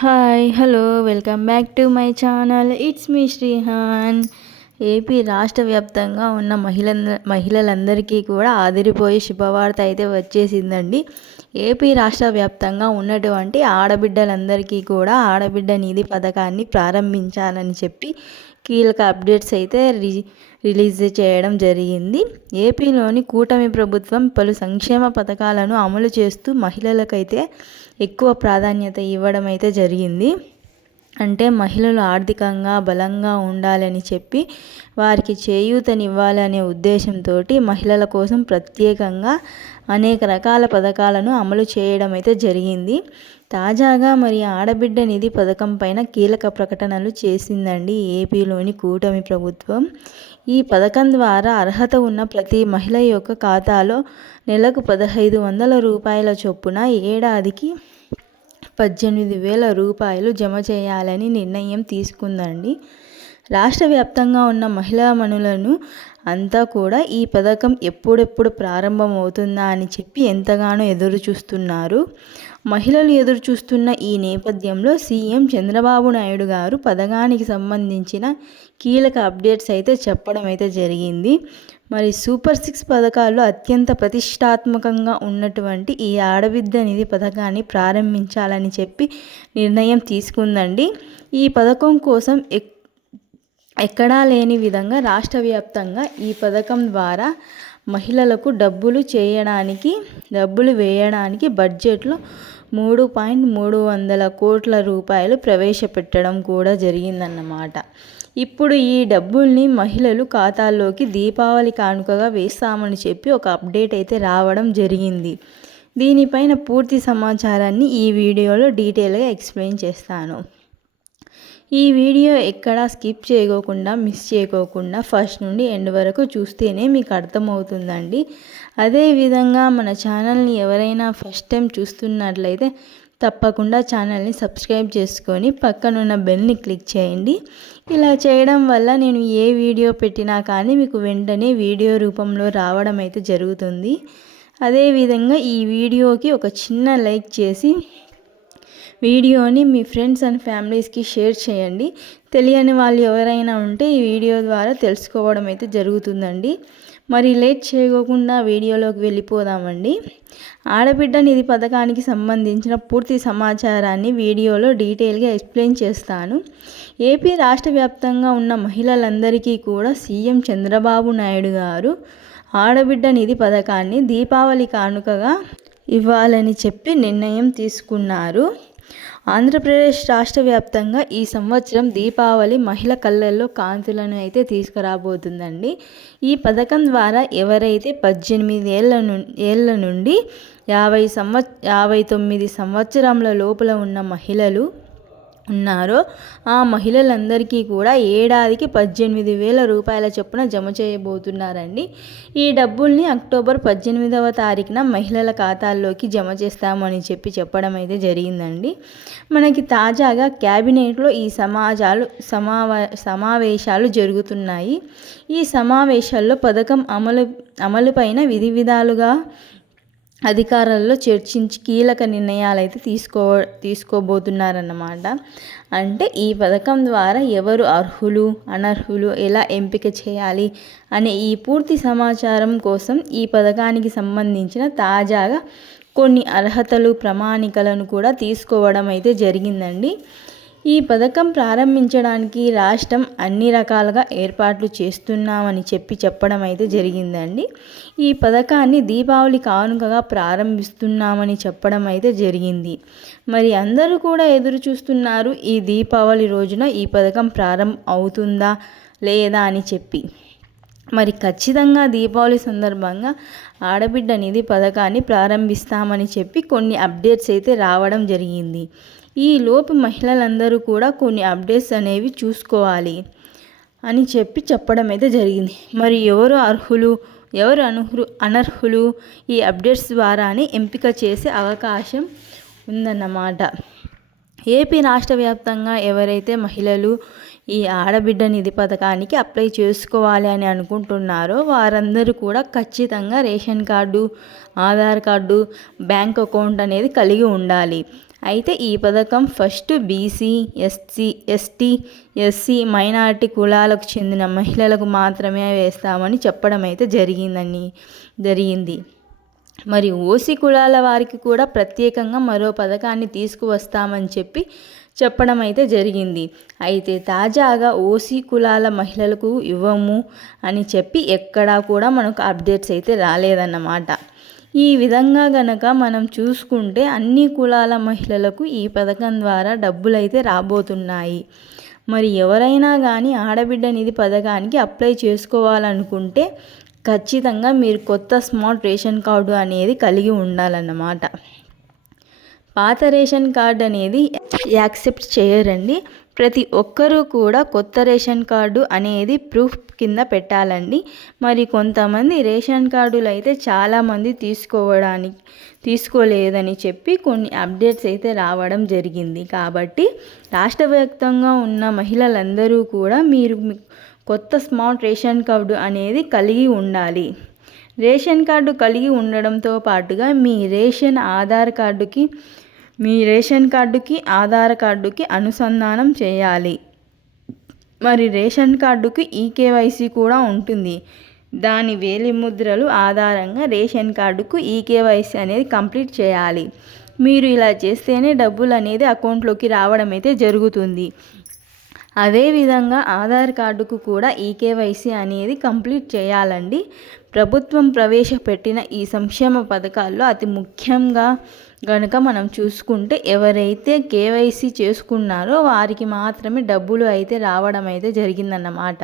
Hi hello welcome back to my channel. It's me Srihan. AP రాష్ట్ర వ్యాప్తంగా ఉన్న మహిళలందరికీ కూడా ఆదిరిపోయే శుభవార్త అయితే వచ్చేసిందండి. ఏపీ రాష్ట్ర వ్యాప్తంగా ఉన్నటువంటి ఆడబిడ్డలందరికీ కూడా ఆడబిడ్డ నిధి పథకాన్ని ప్రారంభించాలని చెప్పి కీలక అప్డేట్స్ అయితే రిలీజ్ చేయడం జరిగింది. ఏపీలోని కూటమి ప్రభుత్వం పలు సంక్షేమ పథకాలను అమలు చేస్తూ మహిళలకైతే ఎక్కువ ప్రాధాన్యత ఇవ్వడం అయితే జరిగింది. అంటే మహిళలు ఆర్థికంగా బలంగా ఉండాలని చెప్పి వారికి చేయూతనివ్వాలనే ఉద్దేశంతో మహిళల కోసం ప్రత్యేకంగా అనేక రకాల పథకాలను అమలు చేయడం అయితే జరిగింది. తాజాగా మరి ఆడబిడ్డ నిధి పథకం పైన కీలక ప్రకటనలు చేసిందండి ఏపీలోని కూటమి ప్రభుత్వం. ఈ పథకం ద్వారా అర్హత ఉన్న ప్రతి మహిళ యొక్క ఖాతాలో నెలకు 1,500 రూపాయల చొప్పున ఏడాదికి 18,000 రూపాయలు జమ చేయాలని నిర్ణయం తీసుకుందండి. రాష్ట్ర వ్యాప్తంగా ఉన్న మహిళామణులను అంతా కూడా ఈ పథకం ఎప్పుడెప్పుడు ప్రారంభమవుతుందా అని చెప్పి ఎంతగానో ఎదురు చూస్తున్నారు. మహిళలు ఎదురు చూస్తున్న ఈ నేపథ్యంలో సీఎం చంద్రబాబు నాయుడు గారు పథకానికి సంబంధించిన కీలక అప్డేట్స్ అయితే చెప్పడం అయితే జరిగింది. మరి సూపర్ 6 పథకాల్లో అత్యంత ప్రతిష్టాత్మకంగా ఉన్నటువంటి ఈ ఆడబిడ్డ నిధి పథకాన్ని ప్రారంభించాలని చెప్పి నిర్ణయం తీసుకుందండి. ఈ పథకం కోసం ఎక్కడా లేని విధంగా రాష్ట్ర వ్యాప్తంగా ఈ పథకం ద్వారా మహిళలకు డబ్బులు వేయడానికి బడ్జెట్లో 3.300 కోట్ల రూపాయలు ప్రవేశపెట్టడం కూడా జరిగిందన్నమాట. ఇప్పుడు ఈ డబ్బుల్ని మహిళలు ఖాతాల్లోకి దీపావళి కానుకగా వేస్తామని చెప్పి ఒక అప్డేట్ అయితే రావడం జరిగింది. దీనిపైన పూర్తి సమాచారాన్ని ఈ వీడియోలో డీటెయిల్గా ఎక్స్ప్లెయిన్ చేస్తాను. ఈ వీడియో ఎక్కడా స్కిప్ చేయకోకుండా మిస్ చేయకోకుండా ఫస్ట్ నుండి ఎండ్ వరకు చూస్తేనే మీకు అర్థమవుతుందండి. అదేవిధంగా మన ఛానల్ని ఎవరైనా ఫస్ట్ టైం చూస్తున్నట్లయితే తప్పకుండా ఛానల్ని సబ్స్క్రైబ్ చేసుకొని పక్కనున్న బెల్ని క్లిక్ చేయండి. ఇలా చేయడం వల్ల నేను ఏ వీడియో పెట్టినా కానీ మీకు వెంటనే వీడియో రూపంలో రావడం అయితే జరుగుతుంది. అదేవిధంగా ఈ వీడియోకి ఒక చిన్న లైక్ చేసి వీడియోని మీ ఫ్రెండ్స్ అండ్ ఫ్యామిలీస్కి షేర్ చేయండి. తెలియని వాళ్ళు ఎవరైనా ఉంటే ఈ వీడియో ద్వారా తెలుసుకోవడం అయితే జరుగుతుందండి. మరి లేట్ చేయకుండా వీడియోలోకి వెళ్ళిపోదామండి. ఆడబిడ్డ నిధి పథకానికి సంబంధించిన పూర్తి సమాచారాన్ని వీడియోలో డీటెయిల్గా ఎక్స్ప్లెయిన్ చేస్తాను. ఏపీ రాష్ట్ర వ్యాప్తంగా ఉన్న మహిళలందరికీ కూడా సీఎం చంద్రబాబు నాయుడు గారు ఆడబిడ్డ నిధి పథకాన్ని దీపావళి కానుకగా ఇవ్వాలని చెప్పి నిర్ణయం తీసుకున్నారు. ఆంధ్రప్రదేశ్ రాష్ట్ర వ్యాప్తంగా ఈ సంవత్సరం దీపావళి మహిళ కళ్ళల్లో కాంతులను అయితే తీసుకురాబోతుందండి. ఈ పథకం ద్వారా ఎవరైతే 18 ఏళ్ళ నుండి 59 సంవత్సరాల లోపల ఉన్న మహిళలు ఉన్నారో ఆ మహిళలందరికీ కూడా ఏడాదికి 18,000 రూపాయల చొప్పున జమ చేయబోతున్నారండి. ఈ డబ్బుల్ని అక్టోబర్ 18వ తారీఖున మహిళల ఖాతాల్లోకి జమ చేస్తామని చెప్పడం అయితే జరిగిందండి. మనకి తాజాగా క్యాబినెట్లో ఈ సమావేశాలు జరుగుతున్నాయి. ఈ సమావేశాల్లో పథకం అమలుపైన విధి విధాలుగా అధికారుల్లో చర్చించి కీలక నిర్ణయాలు అయితే తీసుకోబోతున్నారన్నమాట. అంటే ఈ పథకం ద్వారా ఎవరు అర్హులు అనర్హులు ఎలా ఎంపిక చేయాలి అనే ఈ పూర్తి సమాచారం కోసం ఈ పథకానికి సంబంధించిన తాజాగా కొన్ని అర్హతలు ప్రమాణికలను కూడా తీసుకోవడం అయితే జరిగిందండి. ఈ పథకం ప్రారంభించడానికి రాష్ట్రం అన్ని రకాలుగా ఏర్పాట్లు చేస్తున్నామని చెప్పడం అయితే జరిగిందండి. ఈ పథకాన్ని దీపావళి కానుకగా ప్రారంభిస్తున్నామని చెప్పడం అయితే జరిగింది. మరి అందరూ కూడా ఎదురు చూస్తున్నారు ఈ దీపావళి రోజున ఈ పథకం ప్రారంభం అవుతుందా లేదా అని చెప్పి. మరి ఖచ్చితంగా దీపావళి సందర్భంగా ఆడబిడ్డ నిధి పథకాన్ని ప్రారంభిస్తామని చెప్పి కొన్ని అప్డేట్స్ అయితే రావడం జరిగింది. ఈ లోపు మహిళలందరూ కూడా కొన్ని అప్డేట్స్ అనేవి చూసుకోవాలి అని చెప్పడం అయితే జరిగింది. మరి ఎవరు అర్హులు ఎవరు అనర్హులు ఈ అప్డేట్స్ ద్వారానే ఎంపిక చేసే అవకాశం ఉందన్నమాట. ఏపీ రాష్ట్ర వ్యాప్తంగా ఎవరైతే మహిళలు ఈ ఆడబిడ్డ నిధి పథకానికి అప్లై చేసుకోవాలి అని అనుకుంటున్నారో వారందరూ కూడా ఖచ్చితంగా ration card, Aadhaar card, bank account అనేది కలిగి ఉండాలి. అయితే ఈ పథకం first BC, ST, SC, minority కులాలకు చెందిన మహిళలకు మాత్రమే వేస్తామని చెప్పడం అయితే జరిగింది. మరి ఓసీ కులాల వారికి కూడా ప్రత్యేకంగా మరో పథకాన్ని తీసుకువస్తామని చెప్పడం అయితే జరిగింది. అయితే తాజాగా ఓసీ కులాల మహిళలకు ఇవ్వము అని చెప్పి ఎక్కడా కూడా మనకు అప్డేట్స్ అయితే రాలేదన్నమాట. ఈ విధంగా గనక మనం చూసుకుంటే అన్ని కులాల మహిళలకు ఈ పథకం ద్వారా డబ్బులు అయితే రాబోతున్నాయి. మరి ఎవరైనా కానీ ఆడబిడ్డ నిధి పథకానికి అప్లై చేసుకోవాలనుకుంటే ఖచ్చితంగా మీరు కొత్త స్మార్ట్ రేషన్ కార్డు అనేది కలిగి ఉండాలన్నమాట. పాత రేషన్ కార్డు అనేది యాక్సెప్ట్ చేయరండి. ప్రతి ఒక్కరూ కూడా కొత్త రేషన్ కార్డు అనేది ప్రూఫ్ కింద పెట్టాలండి. మరి కొంతమంది రేషన్ కార్డులు అయితే చాలామంది తీసుకోలేదని చెప్పి కొన్ని అప్డేట్స్ అయితే రావడం జరిగింది. కాబట్టి రాష్ట్ర వ్యాప్తంగా ఉన్న మహిళలందరూ కూడా మీరు కొత్త స్మార్ట్ రేషన్ కార్డు అనేది కలిగి ఉండాలి. రేషన్ కార్డు కలిగి ఉండడంతో పాటుగా మీ రేషన్ ఆధార్ కార్డుకి అనుసంధానం చేయాలి. మరి రేషన్ కార్డుకి ఈకేవైసీ కూడా ఉంటుంది. దాని వేలిముద్రలు ఆధారంగా రేషన్ కార్డుకు ఈకేవైసీ అనేది కంప్లీట్ చేయాలి. మీరు ఇలా చేస్తేనే డబ్బులు అనేది అకౌంట్లోకి రావడం అయితే జరుగుతుంది. అదేవిధంగా ఆధార్ కార్డుకు కూడా ఈకేవైసీ అనేది కంప్లీట్ చేయాలండి. ప్రభుత్వం ప్రవేశపెట్టిన ఈ సంక్షేమ పథకాల్లో అతి ముఖ్యంగా గనుక మనం చూసుకుంటే ఎవరైతే కేవైసీ చేసుకున్నారో వారికి మాత్రమే డబ్బులు అయితే రావడం అయితే జరిగిందన్నమాట.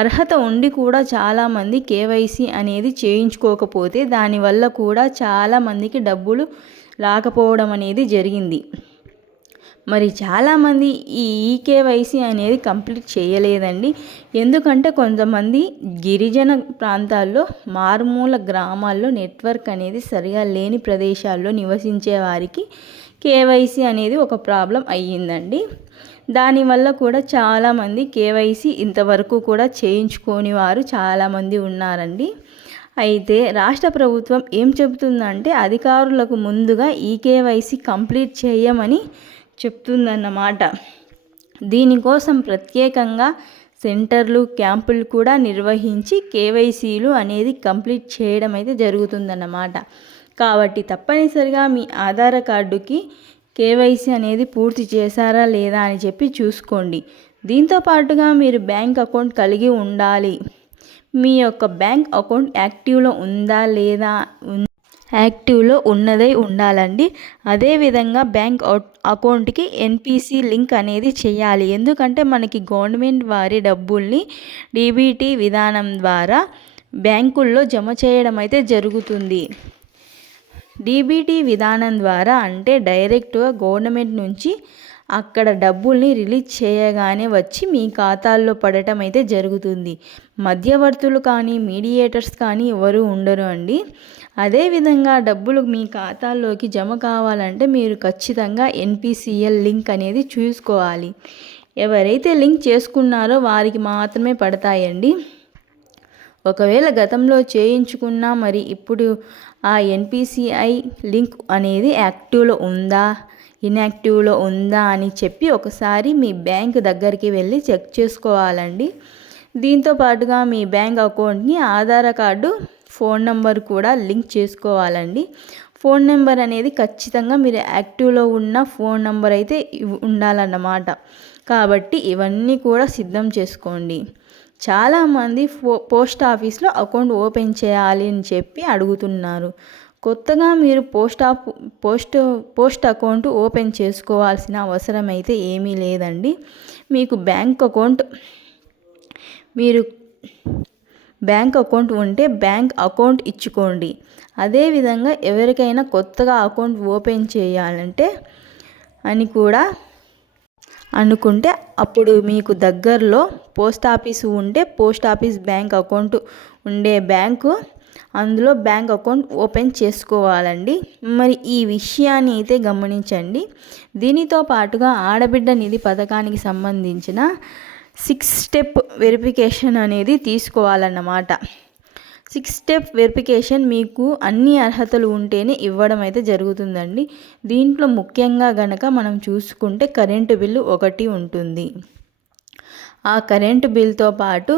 అర్హత ఉండి కూడా చాలామంది కేవైసీ అనేది చేయించుకోకపోతే దానివల్ల కూడా చాలామందికి డబ్బులు రాకపోవడం అనేది జరిగింది. మరి చాలామంది ఈ ఈకేవైసీ అనేది కంప్లీట్ చేయలేదండి. ఎందుకంటే కొంతమంది గిరిజన ప్రాంతాల్లో, మారుమూల గ్రామాల్లో నెట్వర్క్ అనేది సరిగా లేని ప్రదేశాల్లో నివసించే వారికి కేవైసీ అనేది ఒక ప్రాబ్లం అయ్యిందండి. దానివల్ల కూడా చాలామంది కేవైసీ ఇంతవరకు కూడా చేయించుకోని వారు చాలామంది ఉన్నారండి. అయితే రాష్ట్ర ప్రభుత్వం ఏం చెబుతుందంటే అధికారులకు ముందుగా ఈకేవైసీ కంప్లీట్ చేయమని చెప్తుందన్నమాట. దీనికోసం ప్రత్యేకంగా సెంటర్లు, క్యాంపులు కూడా నిర్వహించి కేవైసీలు అనేది కంప్లీట్ చేయడం అయితే జరుగుతుందన్నమాట. కాబట్టి తప్పనిసరిగా మీ ఆధార్ కార్డుకి కేవైసీ అనేది పూర్తి చేశారా లేదా అని చెప్పి చూసుకోండి. దీంతో పాటుగా మీరు బ్యాంక్ అకౌంట్ కలిగి ఉండాలి. మీ యొక్క బ్యాంక్ అకౌంట్ యాక్టివ్లో ఉందా లేదా, యాక్టివ్లో ఉన్నదై ఉండాలండి. అదేవిధంగా బ్యాంక్ అకౌంట్కి ఎన్పిసి లింక్ అనేది చేయాలి. ఎందుకంటే మనకి గవర్నమెంట్ వారి డబ్బుల్ని డీబీటీ విధానం ద్వారా బ్యాంకుల్లో జమ చేయడం అయితే జరుగుతుంది. డీబీటీ విధానం ద్వారా అంటే డైరెక్ట్గా గవర్నమెంట్ నుంచి అక్కడ డబ్బుల్ని రిలీజ్ చేయగానే వచ్చి మీ ఖాతాల్లో పడటం అయితే జరుగుతుంది. మధ్యవర్తులు కానీ, మీడియేటర్స్ కానీ ఎవరు ఉండరు అండి. అదేవిధంగా డబ్బులు మీ ఖాతాల్లోకి జమ కావాలంటే మీరు ఖచ్చితంగా ఎన్పిసిఎల్ లింక్ అనేది చూసుకోవాలి. ఎవరైతే లింక్ చేసుకున్నారో వారికి మాత్రమే పడతాయండి. ఒకవేళ గతంలో చేయించుకున్నా మరి ఇప్పుడు ఆ ఎన్పిసిఐ లింక్ అనేది యాక్టివ్లో ఉందా, ఇన్యాక్టివ్లో ఉందా అని చెప్పి ఒకసారి మీ బ్యాంక్ దగ్గరికి వెళ్ళి చెక్ చేసుకోవాలండి. దీంతో పాటుగా మీ బ్యాంక్ అకౌంట్ని ఆధార్ కార్డు, ఫోన్ నెంబర్ కూడా లింక్ చేసుకోవాలండి. ఫోన్ నెంబర్ అనేది ఖచ్చితంగా మీరు యాక్టివ్లో ఉన్న ఫోన్ నెంబర్ అయితే ఉండాలన్నమాట. కాబట్టి ఇవన్నీ కూడా సిద్ధం చేసుకోండి. చాలామంది పోస్ట్ ఆఫీస్లో అకౌంట్ ఓపెన్ చేయాలి అని చెప్పి అడుగుతున్నారు. కొత్తగా మీరు పోస్ట్ అకౌంట్ ఓపెన్ చేసుకోవాల్సిన అవసరం అయితే ఏమీ లేదండి. మీకు బ్యాంక్ అకౌంట్ ఉంటే బ్యాంక్ అకౌంట్ ఇచ్చుకోండి. అదేవిధంగా ఎవరికైనా కొత్తగా అకౌంట్ ఓపెన్ చేయాలంటే అని కూడా అనుకుంటే అప్పుడు మీకు దగ్గరలో పోస్ట్ ఆఫీస్ ఉంటే పోస్ట్ ఆఫీస్ బ్యాంక్ అకౌంట్ ఉండే బ్యాంకు, అందులో బ్యాంక్ అకౌంట్ ఓపెన్ చేసుకోవాలండి. మరి ఈ విషయాన్ని అయితే గమనించండి. దీనితో పాటుగా ఆడబిడ్డ నిధి పథకానికి సంబంధించిన 6 స్టెప్ వెరిఫికేషన్ అనేది తీసుకోవాలన్నమాట. 6 స్టెప్ వెరిఫికేషన్ మీకు అన్ని అర్హతలు ఉంటేనే ఇవ్వడం అయితే జరుగుతుందండి. దీంట్లో ముఖ్యంగా గనక మనం చూసుకుంటే కరెంటు బిల్లు ఒకటి ఉంటుంది. ఆ కరెంటు బిల్తో పాటు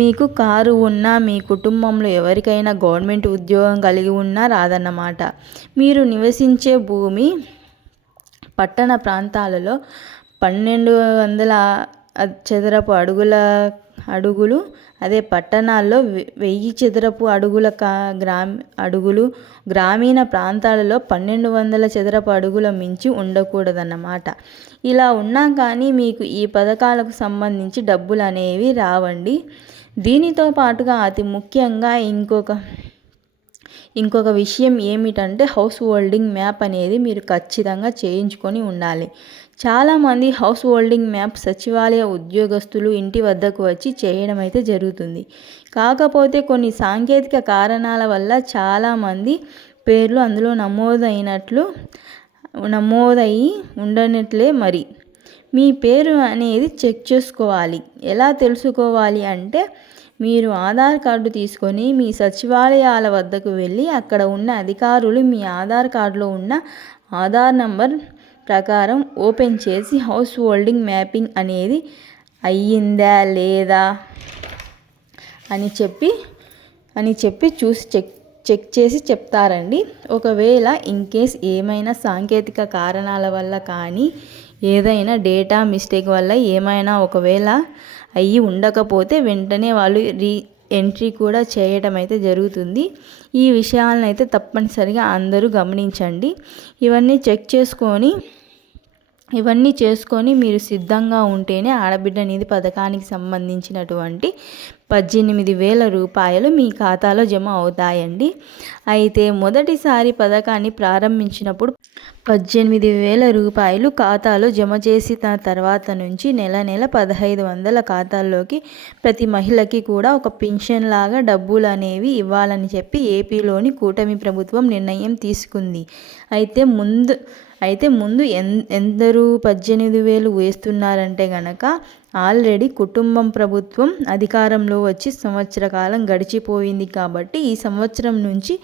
మీకు కారు ఉన్నా, మీ కుటుంబంలో ఎవరికైనా గవర్నమెంట్ ఉద్యోగం కలిగి ఉన్నా రాదన్నమాట. మీరు నివసించే భూమి పట్టణ ప్రాంతాలలో 1200 చదరపు అడుగులు, అదే పట్టణాల్లో 1000 చదరపు అడుగులు, గ్రామీణ ప్రాంతాలలో 1200 చదరపు అడుగుల మించి ఉండకూడదన్నమాట. ఇలా ఉన్నా కానీ మీకు ఈ పథకాలకు సంబంధించి డబ్బులు అనేవి రావండి. దీనితో పాటుగా అతి ముఖ్యంగా ఇంకొక విషయం ఏమిటంటే హౌస్ హోల్డింగ్ మ్యాప్ అనేది మీరు ఖచ్చితంగా చేయించుకొని ఉండాలి. చాలామంది హౌస్ హోల్డింగ్ మ్యాప్ సచివాలయ ఉద్యోగస్తులు ఇంటి వద్దకు వచ్చి చేయడం అయితే జరుగుతుంది. కాకపోతే కొన్ని సాంకేతిక కారణాల వల్ల చాలామంది పేర్లు అందులో నమోదయి ఉండనట్లే. మరి మీ పేరు అనేది చెక్ చేసుకోవాలి. ఎలా తెలుసుకోవాలి అంటే మీరు ఆధార్ కార్డు తీసుకొని మీ సచివాలయాల వద్దకు వెళ్ళి అక్కడ ఉన్న అధికారులు మీ ఆధార్ కార్డులో ఉన్న ఆధార్ నంబర్ ప్రకారం ఓపెన్ చేసి హౌస్ హోల్డింగ్ మ్యాపింగ్ అనేది అయ్యిందా లేదా అని చెప్పి చూసి చెక్ చేసి చెప్తారండి. ఒకవేళ ఇన్కేస్ ఏమైనా సాంకేతిక కారణాల వల్ల కానీ ఏదైనా డేటా మిస్టేక్ వల్ల ఏమైనా ఒకవేళ అయ్యి ఉండకపోతే వెంటనే వాళ్ళు ఎంట్రీ కూడా చేయడం అయితే జరుగుతుంది. ఈ విషయాలను అయితే తప్పనిసరిగా అందరూ గమనించండి. ఇవన్నీ చేసుకొని మీరు సిద్ధంగా ఉంటేనే ఆడబిడ్డ నిధి పథకానికి సంబంధించినటువంటి 18,000 రూపాయలు మీ ఖాతాలో జమ అవుతాయండి. అయితే మొదటిసారి పథకాన్ని ప్రారంభించినప్పుడు 18,000 రూపాయలు ఖాతాలో జమ చేసిన తర్వాత నుంచి నెల 1,500 ఖాతాల్లోకి ప్రతి మహిళకి కూడా ఒక పింఛన్ లాగా డబ్బులు అనేవి ఇవ్వాలని చెప్పి ఏపీలోని కూటమి ప్రభుత్వం నిర్ణయం తీసుకుంది. అయితే ముందు ఎందరూ 18,000 వేస్తున్నారంటే గనక ఆల్రెడీ కుటుంబం ప్రభుత్వం అధికారంలో వచ్చి సంవత్సర కాలం గడిచిపోయింది కాబట్టి ఈ సంవత్సరం నుంచి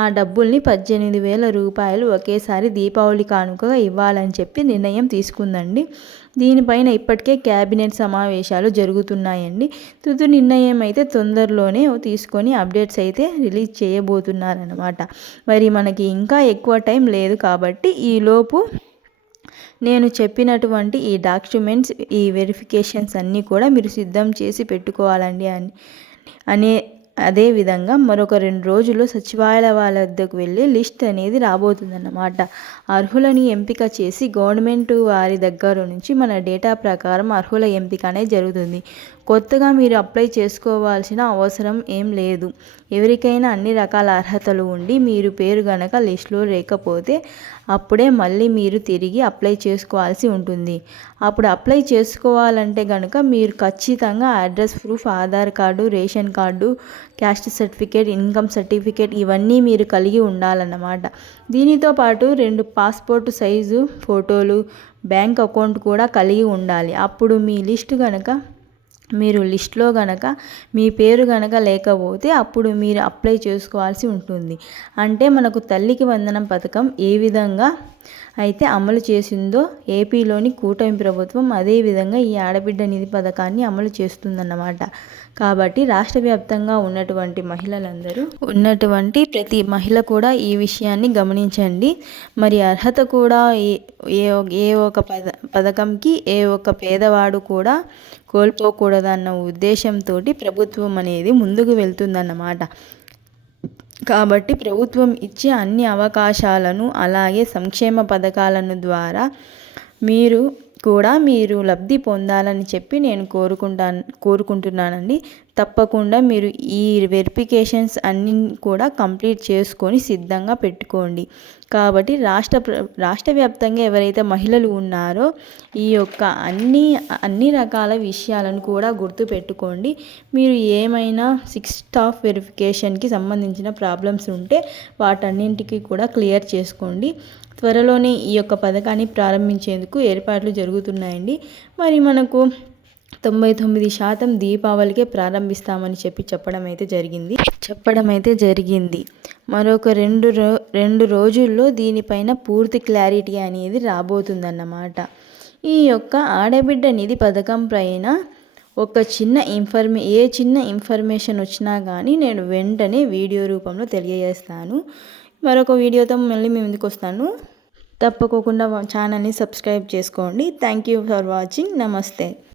ఆ డబ్బుల్ని 18,000 రూపాయలు ఒకేసారి దీపావళి కానుకగా ఇవ్వాలని చెప్పి నిర్ణయం తీసుకుందండి. దీనిపైన ఇప్పటికే క్యాబినెట్ సమావేశాలు జరుగుతున్నాయండి. తుది నిర్ణయం అయితే తొందరలోనే తీసుకొని అప్డేట్స్ అయితే రిలీజ్ చేయబోతున్నారన్నమాట. మరి మనకి ఇంకా ఎక్కువ టైం లేదు కాబట్టి ఈలోపు నేను చెప్పినటువంటి ఈ డాక్యుమెంట్స్, ఈ వెరిఫికేషన్స్ అన్నీ కూడా మీరు సిద్ధం చేసి పెట్టుకోవాలండి అదేవిధంగా మరొక 2 రోజుల్లో సచివాలయ వాళ్ళ వద్దకు వెళ్ళి లిస్ట్ అనేది రాబోతుందన్నమాట. అర్హులని ఎంపిక చేసి గవర్నమెంట్ వారి దగ్గర నుంచి మన డేటా ప్రకారం అర్హుల ఎంపిక అనేది జరుగుతుంది. కొత్తగా మీరు అప్లై చేసుకోవాల్సిన అవసరం ఏం లేదు. ఎవరికైనా అన్ని రకాల అర్హతలు ఉండి మీరు పేరు గనక లిస్టులో లేకపోతే అప్పుడే మళ్ళీ మీరు తిరిగి అప్లై చేసుకోవాల్సి ఉంటుంది. అప్పుడు అప్లై చేసుకోవాలంటే గనక మీరు ఖచ్చితంగా address proof, Aadhaar card, ration card, caste certificate, income certificate ఇవన్నీ మీరు కలిగి ఉండాలన్నమాట. దీనితో పాటు 2 పాస్పోర్ట్ సైజు ఫోటోలు, బ్యాంక్ అకౌంట్ కూడా కలిగి ఉండాలి. అప్పుడు మీరు లిస్ట్లో గనక మీ పేరు గనక లేకపోతే అప్పుడు మీరు అప్లై చేసుకోవాల్సి ఉంటుంది. అంటే మనకు తల్లికి వందనం పథకం ఏ విధంగా అయితే అమలు చేసిందో ఏపీలోని కూటమి ప్రభుత్వం అదేవిధంగా ఈ ఆడబిడ్డ నిధి పథకాన్ని అమలు చేస్తుందన్నమాట. కాబట్టి రాష్ట్ర వ్యాప్తంగా ఉన్నటువంటి ప్రతి మహిళ కూడా ఈ విషయాన్ని గమనించండి. మరి అర్హత కూడా ఏ ఒక పథకంకి ఏ ఒక్క పేదవాడు కూడా కోల్పోకూడదన్న ఉద్దేశంతో ప్రభుత్వం అనేది ముందుకు వెళ్తుందన్నమాట. కాబట్టి ప్రభుత్వం ఇచ్చే అన్ని అవకాశాలను అలాగే సంక్షేమ పథకాలను ద్వారా మీరు లబ్ధి పొందాలని చెప్పి నేను కోరుకుంటున్నానండి. తప్పకుండా మీరు ఈ వెరిఫికేషన్స్ అన్నీ కూడా కంప్లీట్ చేసుకొని సిద్ధంగా పెట్టుకోండి. కాబట్టి రాష్ట్ర వ్యాప్తంగా ఎవరైతే మహిళలు ఉన్నారో ఈ యొక్క అన్ని రకాల విషయాలను కూడా గుర్తుపెట్టుకోండి. మీరు ఏమైనా 6 స్టాఫ్ వెరిఫికేషన్కి సంబంధించిన ప్రాబ్లమ్స్ ఉంటే వాటన్నింటికి కూడా క్లియర్ చేసుకోండి. త్వరలోనే ఈ యొక్క పథకాన్ని ప్రారంభించేందుకు ఏర్పాట్లు జరుగుతున్నాయండి. మరి మనకు 99% దీపావళికే ప్రారంభిస్తామని చెప్పడం అయితే జరిగింది. మరొక 2 రోజుల్లో దీనిపైన పూర్తి క్లారిటీ అనేది రాబోతుందన్నమాట. ఈ యొక్క ఆడబిడ్డ నిధి పథకం పైన ఒక చిన్న ఇన్ఫర్మేషన్ వచ్చినా కానీ నేను వెంటనే వీడియో రూపంలో తెలియజేస్తాను. మరొక వీడియోతో మళ్ళీ మీ ముందుకు వస్తాను. తప్పకుండా ఛానల్ని సబ్స్క్రైబ్ చేసుకోండి. Thank you for watching. నమస్తే.